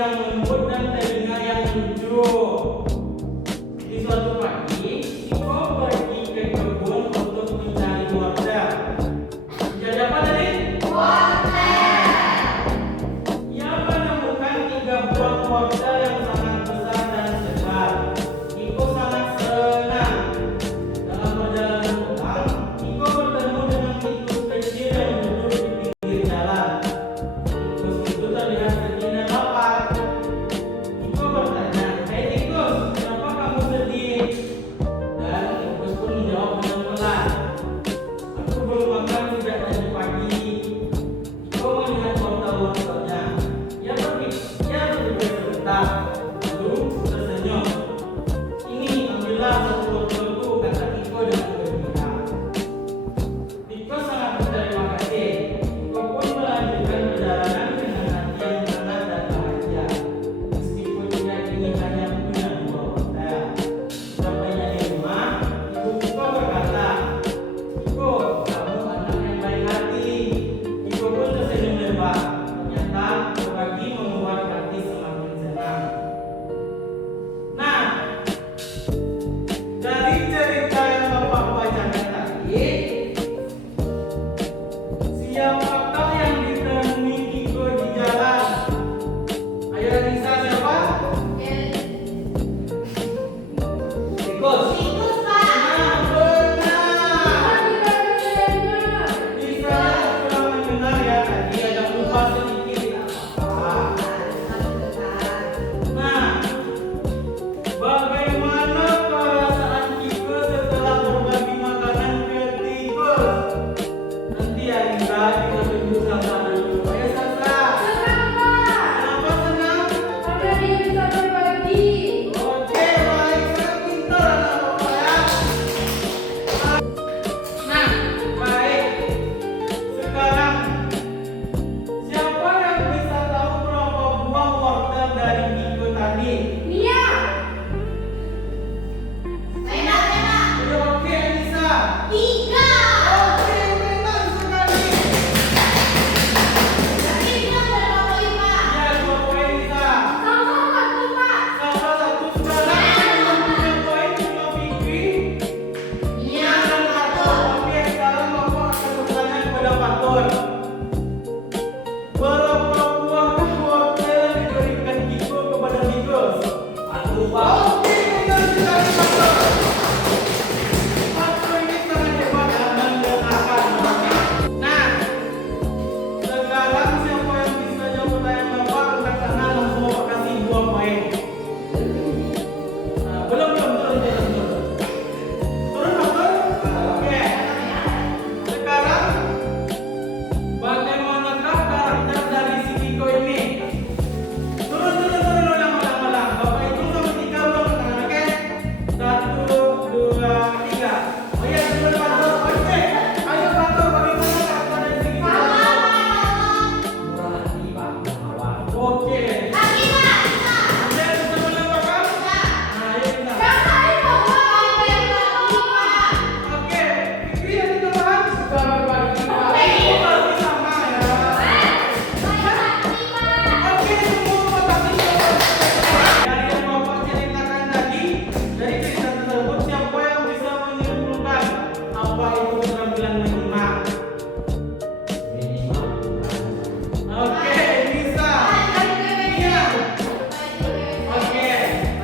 yang lembut dan telinga yang lucu. Di suatu pagi, Iko pergi ke kebun untuk mencari wortel. Mencari apa tadi? Wortel. Ia menemukan 3 buah wortel yang sangat besar dan segar. Iko sangat senang. Dalam perjalanan pulang, Iko bertemu dengan tikus kecil yang duduk di pinggir jalan. Tikus itu terlihat sedih dan lapar. Iko bertanya, "Hei tikus, kenapa kamu sedih?" Dan tikus pun menjawab dengan pelan, "Aku belum makan sejak tadi pagi." Iko melihat wortel-wortelnya. Ia berpikir sebentar, lalu tersenyum. "Ini, ambillah satu wortelku," kata Iko dengan gembira. Tikus sangat berterima kasih. Iko pun melanjutkan perjalanan dengan hati yang hangat dan bahagia. Meskipun dia kini hanya punya 2 wortel. Sampainya di rumah, ibu Iko berkata, "Iko, kamu anak yang baik hati." Iko pun tersenyum lebar. Ternyata berbagi membuat hati semakin senang. Nah, dari cerita yang Bapak bacakan tadi, siapakah yang ditemui Iko di jalan? Ayo Nisa, siapa? Tikus. Nah, benar. Nisa kurang mendengar ya, tadi ada lupa sedikit. Nah, bagaimana perasaan Iko setelah berbagi makanan ke tikus? Nanti ya Nisa, kita tunjuk Sastra dulu. Ayo Sastra. Kenapa senang? Oke, baik, saya pintar anak Bapak ya. Nah, baik. Sekarang siapa yang bisa tahu berapa buah wortel dari Iko tadi? Oke, Nisa. Oke, benar sekali. Ya, 2 poin Nisa. Salah satu sekarang yang punya poin cuma Fikri. Nia dan Fatur. Oke, sekarang Bapak akan bertanya kepada Fatur. Berapa buah wortel yang diberikan Iko kepada tikus? 4 buah. Oke, benar sekali Fatur. Fatur ini sangat hebat dan mendengarkan. Nah, sekarang siapa yang bisa jawab pertanyaan Bapak angkat tangan, langsung Bapak kasih 2 poin. Belum turun. Turun Fatur? Oke. Sekarang bagaimanakah karakter dari si Iko ini? Turun ulang. Bapak hitung sampai 3 baru angkat tangan, oke? 1, 2, 3. Oh iya, turun Fatur. Oke. Ayo Fatur, bagaimana karakter dari si Iko? Murah hati, Pak. Oke. Anda bisa menambahkan? Nah, ayo kita. Oke, Fikri ada tambahan? Sudah berbagi. Oh, berarti sama ya. Oke, semua kotak ini. Dari yang Bapak ceritakan tadi, dari cerita tersebut siapa yang bisa menyimpulkan apa itu keterampilan menyimak? Oke, bisa. Iya. Oke,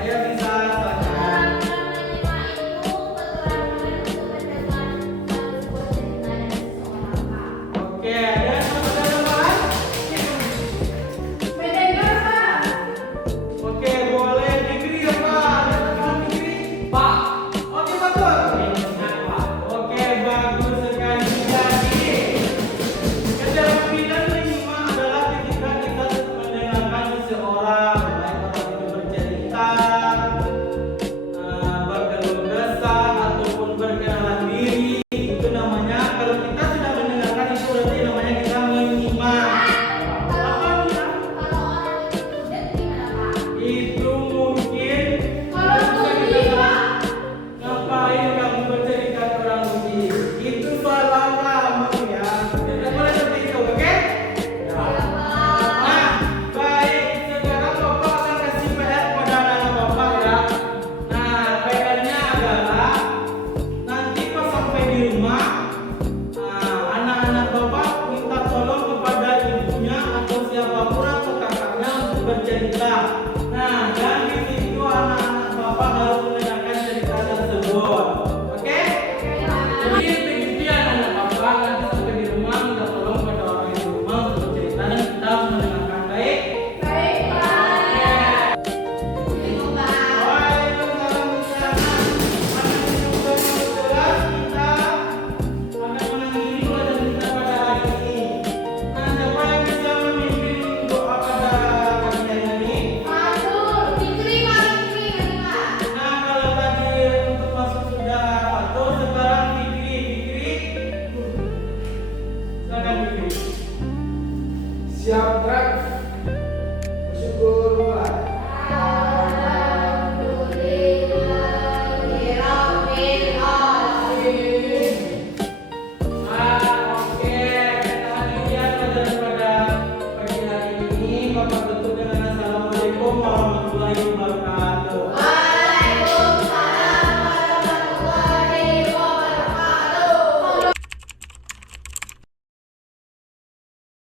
ayo bisa baca. Oke, ada yang mau tambahan? Oke, boleh Fikri ya Pak. Ada tambahan Fikri? Oke, Fatur. Oke, bagus sekali. Jadi, keterampilan menyimak adalah ketika kita mendengarkan seseorang, baik orang itu bercerita, berkeluh kesah, ataupun berkenalan diri. Itu namanya, kalau kita sudah mendengarkan itu berarti namanya kita menyimak. Apa dia? Itu mungkin ngapain kamu bercerita ke orang uji? Itu salah kamu ya. Tidak boleh seperti itu, oke? Nah, baik. Sekarang Nah, dan di situ anak-anak Bapak harus mendengarkan cerita tersebut. Oke? Jadi begitu ya anak Bapak, nanti sampai di rumah minta tolong pada orang yang di rumah untuk cerita dan kita harus mendengarkan baik. Siap gerak, bersyukur mulai. Oke, kita lihat pada pagi hari ini Bapak tutup dengan Assalamualaikum warahmatullahi wabarakatuh.